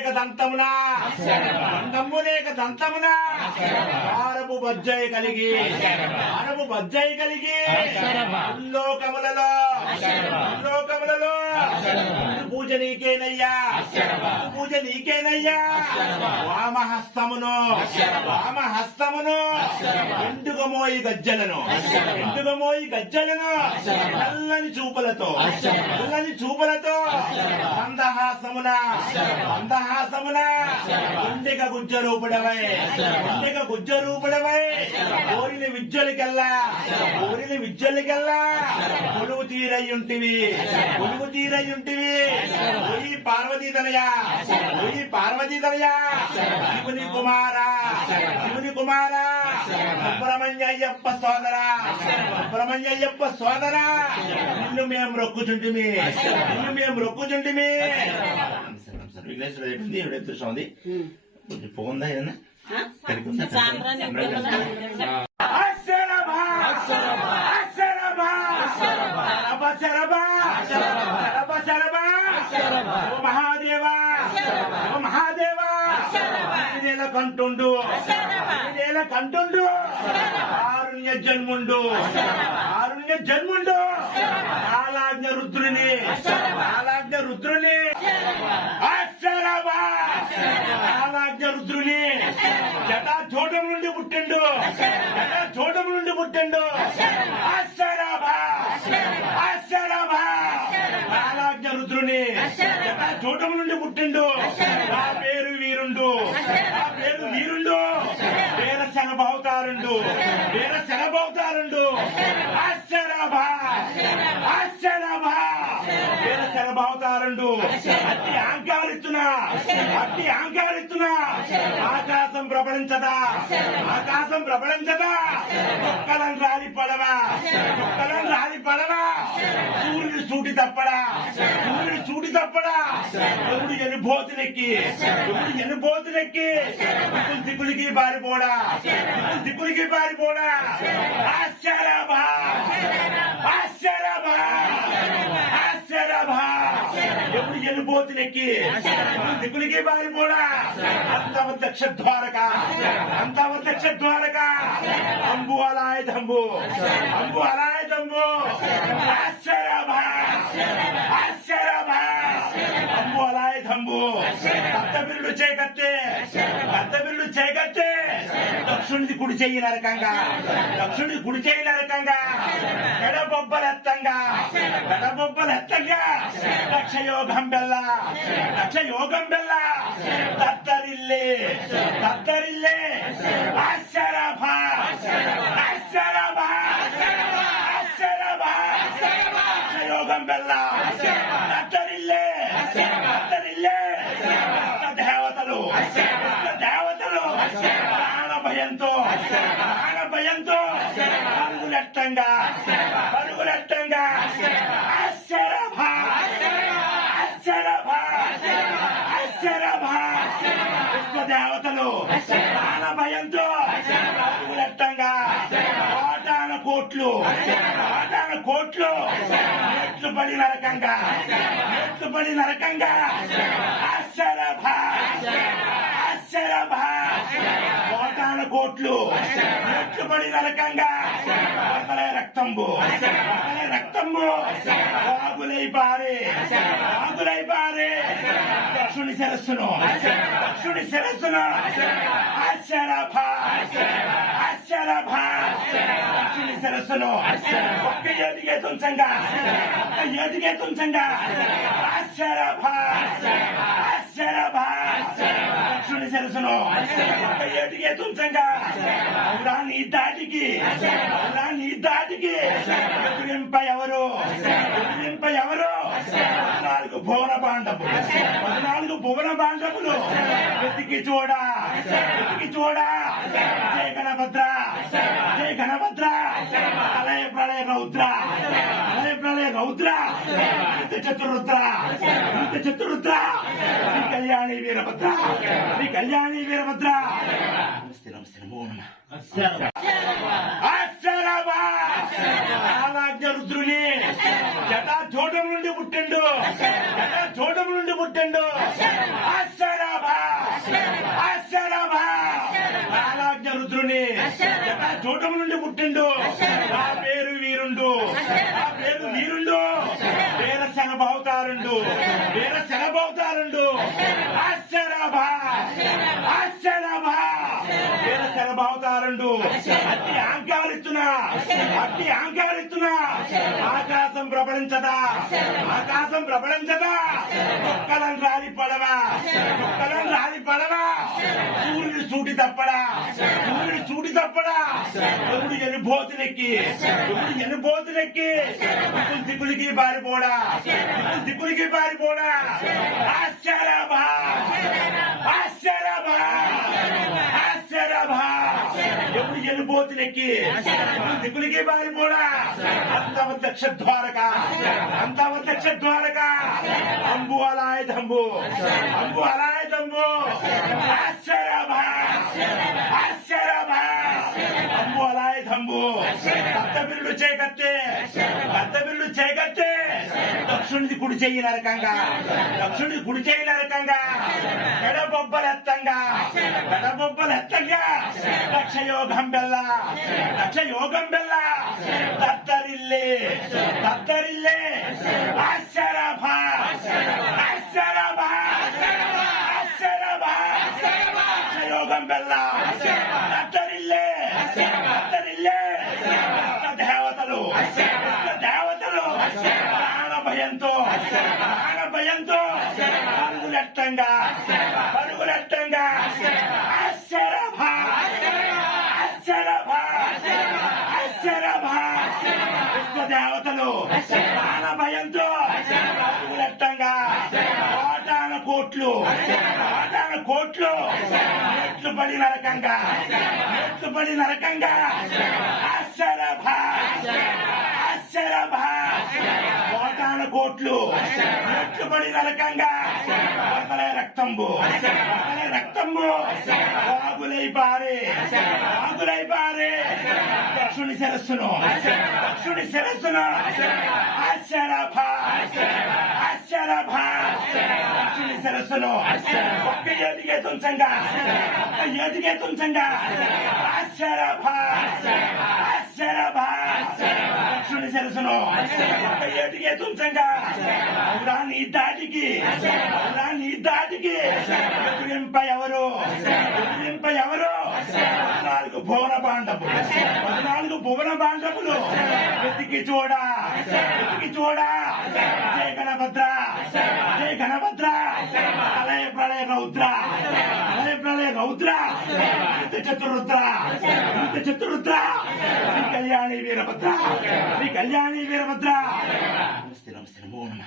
లేక దంతమున దంతము లేక దంతమున ఆరపు బజ్జయి కలిగి ఆరపు బజ్జయి కలిగి లోకములలో లోకములలో పూజ నీకేనయ్యా. పూజ నీకేనయ్యా. వామహస్తమును. వామహస్తమును. ఎండుగమోయి గజ్జలను. ఎండుగమోయి గజ్జలను. నల్లని చూపులతో. నల్లని చూపులతో. మందహాసమున. మందహాసమున. గుండెక గుజ్జ రూపుడవై గుండెక గుజ్జ రూపుడవై కోరిన విద్యలకెల్లా కోరిన విద్యలకెల్లా కొలువు తీరయ్యుంటివి కొలువు తీరయ్యుంటివి. పోయి పార్వతీ తనయ పోయి పార్వతీ తనయ శివుని కుమారా. శివుని కుమారా. సుబ్రహ్మణ్యయ్యప్ప సోదర. సుబ్రహ్మణ్యయ్యప్ప సోదర. నిన్ను మేము రొక్కుచుంటిమి. నిన్ను మేము రొక్కుచుంటిమి. విఘ్నేశ్వర చెప్పింది ఉంది పోందా ఏదన్నా కలిపిందా అక్షరభ అక్షరభ శరభ శరభ శరభ శరభ ఓ మహాదేవ! ఓ మహాదేవ! కంటుండు! నేల కంటుండు! ఆరుణ్య జన్ముండు! ఆరుణ్య జన్ముండు! ఆలాజ్ఞ రుద్రుని! ఆలాజ్ఞ రుద్రుని! అక్షరభ ఆలాజ్ఞ రుద్రుని జటా చోటం నుండి పుట్టిండు జటా చోటం నుండి పుట్టిండు అక్షరభ అక్షరభ ఆలాజ్ఞ రుద్రుని జటా చోటం నుండి పుట్టిండు నా పేరు పేరు వీరుండు పేర శనభవతారుండు పేర శనభవతారుండు అక్షరభ అక్షరభ పేర శనభవతారుండు అట్టి ఆంకారిస్తున్నా అట్టి ఆంకారిస్తున్నా ఆకాశం ప్రబలించదా? ఆకాశం ప్రబలించదా? చొక్కలను రాలి పడవా చొక్కలను రాలి పడరా? సూర్యుడు సూటి తప్పడా? సూర్యుడు సూటి తప్పడా? ఎవడు ఎనుబోతులెక్కి ఎవడు బోతులెక్కి? దిక్కులు దిక్కులకి పారిపోడా? దిక్కులు దిక్కులకి పారిపోడా? ఆశ్చర్యభా! ఆశ్చర్యభా! ఆశ్చర్యభా! ఎప్పుడు ఎనుబోతులెక్కి దిక్కులకి పారిపోడా? అంతవద్దక్ష ద్వారక! అంతవద్దక్ష ద్వారక! అంబు అలాయ దంబు అంబు అలాయ దంబు ఆశ్చర్యభా ఆశ్చర్యభా అంబు అలాయ దంబు కత్తబిల్లు చేకత్తే కత్తబిల్లు చేకత్తే దక్షునిది కుడి చెయ్యి నరకంగా దక్షునిది కుడి చెయ్యి నరకంగా ఎడబొబ్బలెత్తంగా ఎడబొబ్బలెత్తంగా దక్ష యోగం బెల్ల. దక్ష యోగం బెల్ల దత్తరిల్లే. దత్తరిల్లే. ఆశ్చర్యభ ఆశ్చర్యభ ఆశ్చర్యభ దక్ష యోగం బెల్ల దత్తరిల్లే దత్తరిల్లే దేవతలు ప్రాణ భయంతో ప్రాణ భయంతో పరుగులెట్టంగా పరుగులెట్టంగా అశ్వరభ అశ్వరభ అశ్వరభ విశ్వదేవతలు ప్రాణ భయంతో పరుగులెట్టంగా కోటాన కోట్లు. కోటాన కోట్లు. ఎట్లు పడి నరకంగా. ఎట్లు పడి నరకంగా అశ్వరభ అశ్వరభ కోటాన కోట్లు. ఎట్లు పడి నరకంగా. ఒకలే రక్తంబు. ఒకలే రక్తంబు. వాగులై పారే. వాగులై పారే. దక్షుని శిరస్సును. దక్షుని శిరస్సును. అశ్వరభ అశ్వరభ సరస్సును ఒక్క ఏటికే తుంచంగా. ఒక్క ఏటికే తుంచంగా. అశ్వరభ అశ్వరభ దక్షుని శిరస్సును ఒక్క ఏటికే తుంచంగా. అవునా నీ దాటికి. అవునా నీ దాటికి. ఎదురింప ఎవరు? ఎదురింప ఎవరు? భువన బాండములు పద్నాలుగు భువన బాండములు వెతికి చూడా వెతికి చూడా జయ గణభద్ర జయ గణభద్ర ప్రళయ ప్రళయ రౌద్ర ప్రళయ ప్రళయ రౌద్ర చతురుద్ర నిత్య చతురుద్ర శ్రీ కళ్యాణి వీరభద్ర శ్రీ కళ్యాణి వీరభద్ర నమస్తే నమస్తే నమో నమః ఆలాజ్ఞ రుద్రుని జటా చోటం నుండి పుట్టిండు పుట్టిండు రుద్రుని చూటం నుండి పుట్టిండు. నా పేరు వీరుండు. నా పేరు వీరుండు. వేర శనభవుతారుండు వేర శనభవుతారుండు ఆశ్చర్యభా ఆశ్చర్యభా వీర శనభవుతారుండు అట్టి ఆంకారిస్తున్నా అట్టి ఆంకాలు ఇస్తున్నా ఆకాశం ప్రబలించదా? ఆకాశం ప్రబలించదా? మొక్కలను రాలి పడవా? మొక్కలను రాలి పడవా? సూర్యుడు చూటి తప్పడా? సూర్యుడు చూటి తప్పడా? ఎవడు ఎనుబోతులెక్కి ఎవడు ఎనుబోతులెక్కి బోతులెక్కి? దిక్కులకి పారిపోడా? దిక్కులు దిక్కులకి పారిపోడా? ఆశ్చర్యభా! ఆశ్చర్యభా! ఆశ్చర్యభా! ఎవడు దిగులికి దిక్కులు దిక్కులకి పారిపోడా అంతవద్దక్ష ద్వారక. అంతవధ్యక్ష ద్వారక. అంబు అలాయ దంబు అంబు అలాయ దంబు ఆశ్చర్యభా ఆశ్చర్యభా అంబు అలాయ దంబు కత్తబిల్లు చేకత్తే. కత్తబిల్లు చేకత్తే. దక్షునిది కుడి చెయ్యి నరకంగా దక్షునిది కుడి చెయ్యి నరకంగా ఎడబొబ్బలెత్తంగా ఎడబొబ్బలెత్తంగా దక్ష యోగం బెల్ల దక్ష యోగం బెల్ల దత్తరిల్లే దత్తరిల్లే ఆశ్చర్యభా ఆశ్చర్యభా ఆశ్చర్యభా యోగం బెల్ల భయంతో ప్రాణ భయంతో పరుగులెట్టంగా. పరుగులెట్టంగా. ఆశ్చర్యభా ఆశ్చర్యభా ఆశ్చర్యభా విశ్వదేవతలు. ప్రాణ భయంతో పరుగులెట్టంగా. కోటాన కోట్లు. కోటాన కోట్లు. మెట్లు పడి నరకంగా. మెట్లు పడి నరకంగా. ఆశ్చర్యభా ఆశ్చర్యభా కోటాన కోట్లు. పడి నరకంగా. రక్తంబు. ఒకలే రక్తంబు. బాగులై పారే. బాగులై పారే. పక్షుని శిరస్సును. పక్షుని శిరస్సును. ఆశ్చర్యభా. ఆశ్చర్యభా. పక్షుని శిరస్సును. ఒక్క ఏదిగే తుంచంగా. ఒక్క తుంచంగా. ఆశ్చర్యభా. ఆశ్చర్యభా. దక్షుని శిరస్సును ఒక్క ఏటికే తుంచంగా? అవునా నీ దాటికి? అవునా నీ దాటికి? ఎదురింప ఎవరు? ఎదురింప ఎవరు? పద్నాలుగు భువన బాండములు పద్నాలుగు భువన బాండములు వెతికి చూడా. వెతికి చూడా. జయ గణభద్ర. జయ గణభద్ర. ప్రళయ ప్రళయ రౌద్ర. ప్రళయ రౌద్ర నిత్య చతురుద్ర చతురుద్ర శ్రీ కళ్యాణి వీరభద్ర. శ్రీ కళ్యాణి వీరభద్ర. నమస్తే నమస్తే నమో నమ.